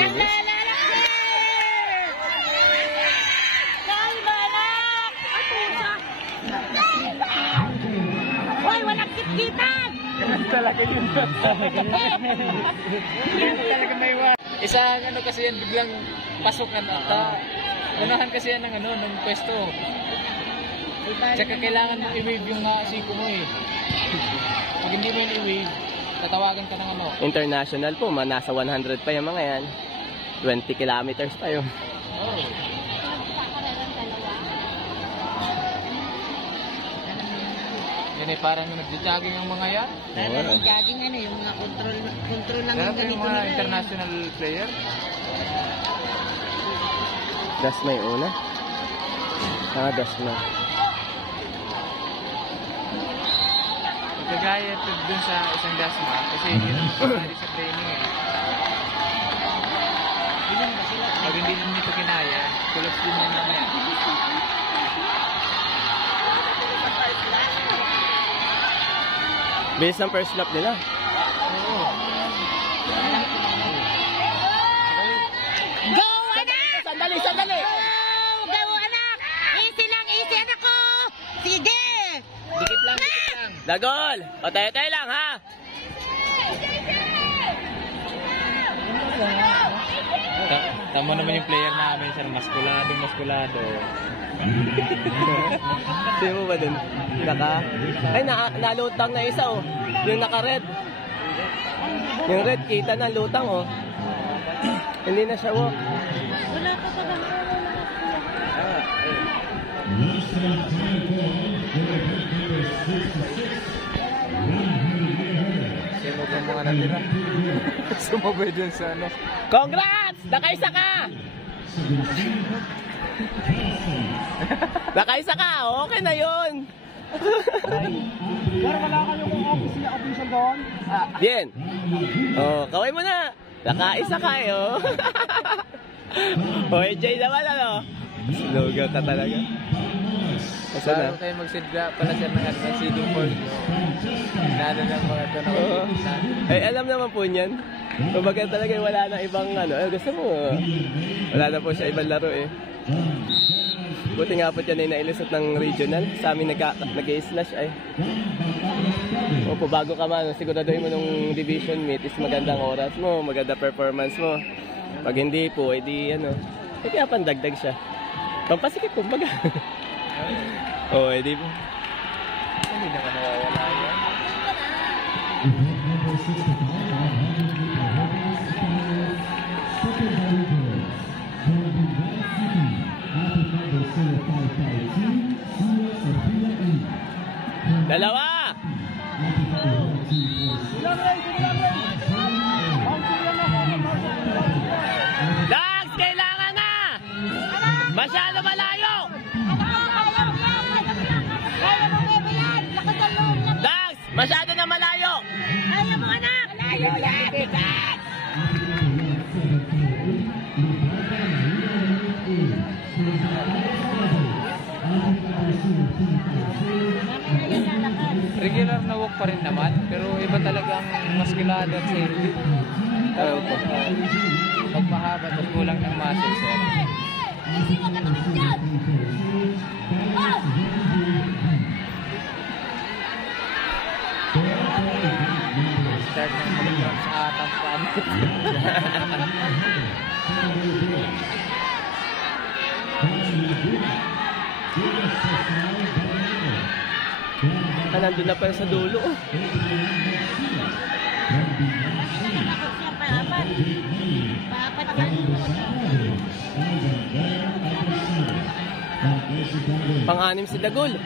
Bilis. Hoy, walang kitkitan! Ganun talaga yun. Ganun talaga may iwan. Isang ano kasi yan, biglang pasukan ata. Unahan kasi yan ng ano, ng pwesto. Tsaka kailangan mo i-wave yung siko mo eh. Pag hindi mo yung i-wave, tatawagan ka ng ano. International po, nasa 100 pa yung mga yan. 20 kilometers pa yun. Oh. Yan eh, parang nag-jogging ang mga yan. Nag-jogging ano, yung mga control lang yung ganito yung mga international player. Dasma yung una. Dasma. Kagaya dun sa isang dasma, kasi hindi naman pwede sa training eh. Pag hindi din nito kinaya, tulos din na naman. Bilis ng first lap nila. Oo. Go, anak! Sandali! Go, anak! Easy lang, easy, anak ko! Sige! Dikit lang. Dagol! O tayo lang ha! Tama naman yung player namin, sir. Maskulado. Sino mo ba dun? Nalutang na isa oh. Yung naka-red. Yung red, kita na lutang oh. Hindi na siya walk. Wala ka pa lang. Sino ba mga natira? Sumabay dun sa ano. Congrats! Nakaisa ka! Nakaisa ka! Okay na yun! Pero wala kayong official doon? Bien! Oh, kaway mo na! Nakaisa ka eh oh! O, enjoy naman ano? Slogan ka talaga. Asa na? Bago kayo magsidga pala siya ng seeding for nyo. Nado ng mga ito na Ay, alam naman po niyan. Kumbaga talaga wala na ibang ano. Gusto mo, wala na po siya ibang laro eh. Buti nga po yan ay nailusot ng regional. Sa amin nag-i-slash ay. Opo, bago ka man, siguraduhin mo nung division meet is magandang oras mo, maganda performance mo. Pag hindi po, edi ano, kaya pandagdag siya. Pampasikip kumbaga. Oo, edi po. Hindi naman nawawala yan. Dalawa! Dax, kailangan na! Masyado malayo! Dax, masyado na malayo! Kaya mo, anak! Malayo yan! Bigat! Regular na walk pa rin naman, pero iba talagang maskulado at healthy. Ayaw po. Pag mahaba at kulang ng muscle, sir. Start ng mag-drop sa atang pan. Nandun na pala sa dulo. Oh. Pang-anim si Dagol.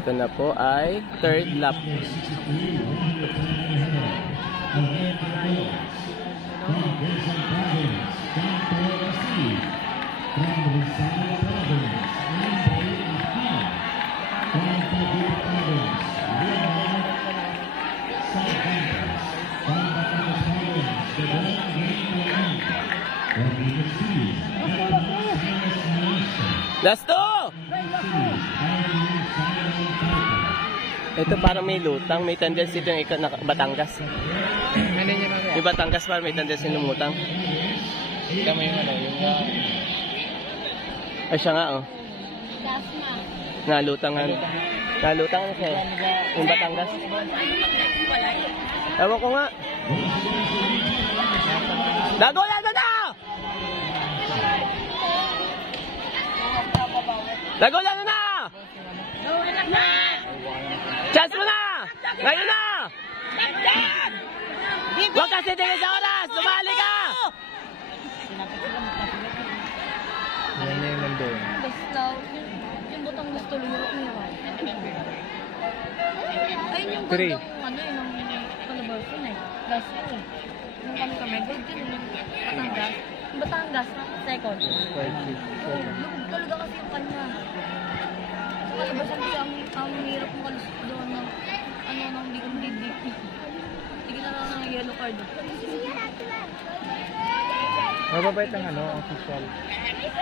Ito na po ay third lap. Last 2! Ito parang may lutang, may tendency ito yung Batangas. Ano yun mamaya? Yung Batangas parang may tendency lumutang. Tama yung ano, yung... Ay siya nga oh. Nalutangan. Nalutangan siya eh. Yung Batangas. Ewan ko nga. Dagolan mo na! Dagolan mo na! Chance mo na! Ngayon na! Huwag kasi tingin sa oras! Sumali ka! Yan na yung nandun. Basta, yung butang gusto lumurok niya. Ayun yung Three. gandang ano yun, yung palabarsin eh. Last year eh. Yung kami, gold yun yung Batangas. Yung Batangas, second. 5, 6, 7. Lugod talaga kasi yung kanya. Sa palabarsin kasi ang hirap mong kalusot doon ng ano nang hindi ko madidig. Hindi ka na lang ng yellow card. Mababait ang ano, official.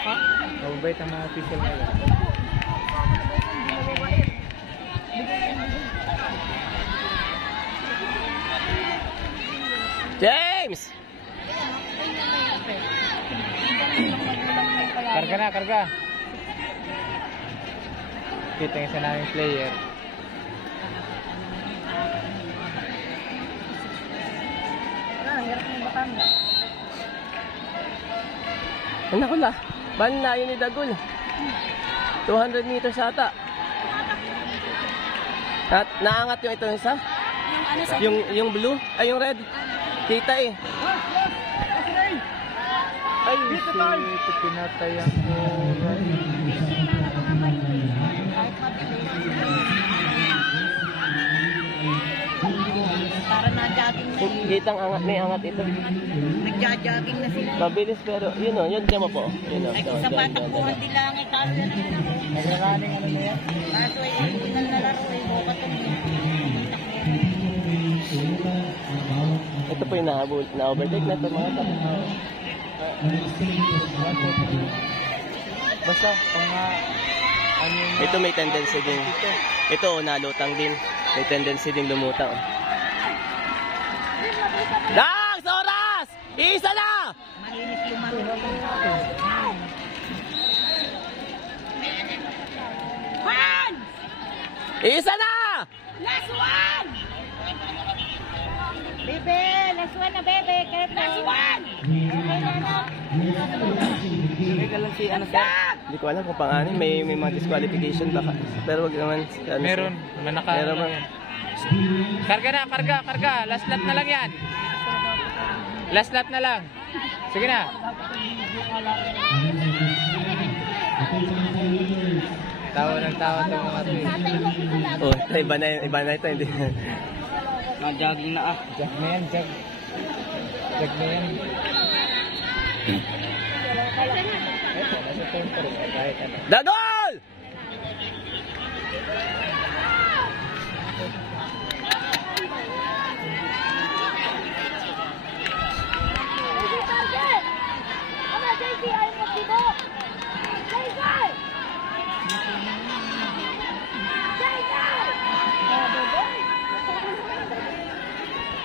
Ha? Mababait ang mga official na yun. Hindi mababait. James! Karga na, karga. Kita yung isa namin player. Hirap ng Batangas. Ano ko la? Baan layo ni Dagol? 200 meters ata. Naangat yung ito isa? Yung ano sa... Yung blue? Ay, yung red? Kita eh. Ay, Ito pinatay ang oras. Para na-jogging na eh. Kitang angat, may angat ito. Nagja-jogging na sila. Mabilis pero, yun o, yun dyan mo po. Yun o. Ay kung sa patakbuhan din lang eh, kaso na Nagraraning ano na yan? kaso ay illegal na laro eh, buka to. Ito po yung na-overtake na ito mga tao. Basta, pang ano yung... Ito may tendency din. Ito o, nalutang din. May tendency din lumutang. Dax! Oras! Isa na! Malinis lumaro. Hands! Isa na! Last one! Bebe! Last one na bebe! Last one! Hindi ko alam kung panganin. May mga disqualification baka. Pero wag naman. Ano, Meron, manaka. Meron ba? Karga na, karga. Last lap na lang yan. Last lap na lang. Sige na. Tawa ng tawa itong mga ito. Oh, iba na ito. Hindi. Jogging na ah. Jag na yan, jag. Jag na yan. Dagol!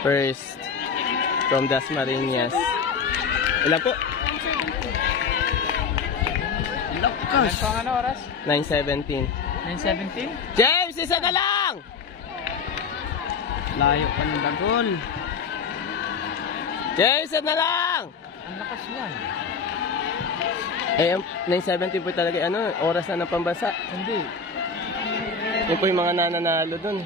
First from Dasmariñas. Ilan po? Ano pang ano oras? 9:17. 9:17? James, isa na lang! Layo pa ng Dagol. James, isa na lang! Ang lakas yan. Eh, 9:17 po talaga, ano, oras na ng pambansa. Hindi. Yun po yung mga nananalo dun.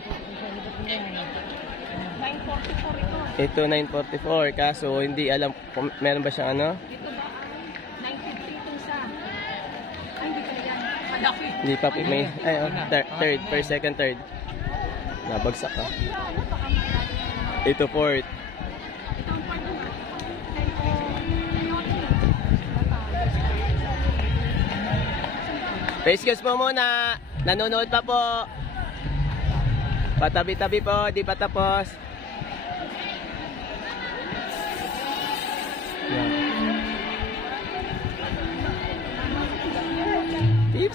9:44 ito. Ito, 9:44. Kaso, hindi alam kung meron ba siyang ano. Ito ba? 9:50 ito isa. Ay, hindi pa yan. Malaki. Hindi pa po may, ay, oh, third, first, second, third. Nabagsak ka. Ito, fourth. Excuse po muna. Nanonood pa po. Patabi-tabi po, di pa tapos. Yan.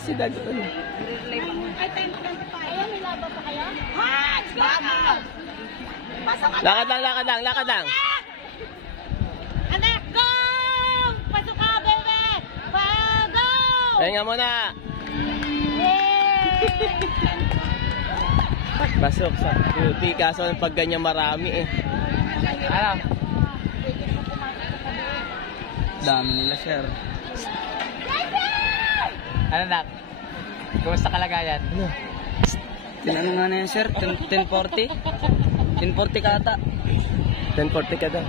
aktsidad. Relay pa mo. Ay, 10:25. Ayan, may laban pa kayo? Let's go! Pasok ka! Lakad lang. Anak, go! Pasok ka, baby! Go! Pahinga muna. Yay! Pasok sa duty, kaso pag ganyan marami eh. Alam. Dami nila, sir. Ano nak? Kumusta kalagayan? Ano nga na yan, sir? 1040? 1040 ka ata. 10:40 ka daw.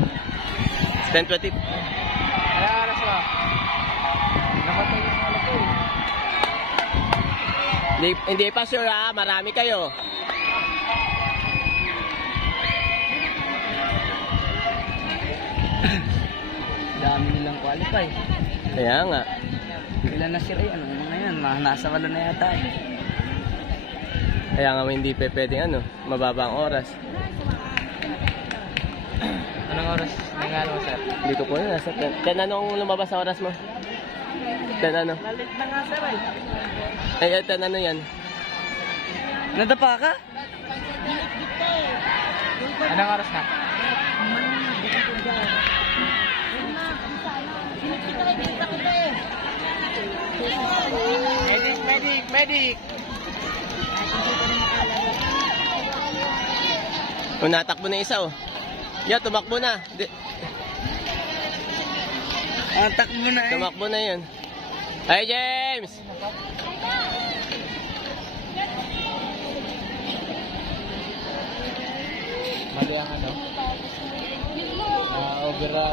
10:20. Ano oras mo? Napatay yung mga ko eh. Hindi pa sure ha, marami kayo. Dami nilang qualify. Kaya nga. Ilan na sila yan? Ano nga yan? Nasa 8 na yata. Kaya nga hindi pa pwedeng mababa ang oras. Anong oras? Ang ano, sir? Hindi ko po yun, nasa 10. 10 anong lumabas sa oras mo? 10 ano? Lalit na nga, sir eh. Eh, 10 ano yan? Nadapa ka? Anong oras na? Medic! O, natakbo na isa Yeah, tumakbo na. Takbo na eh. Tumakbo na yun. Hi, James! Mali ang ano? Overall.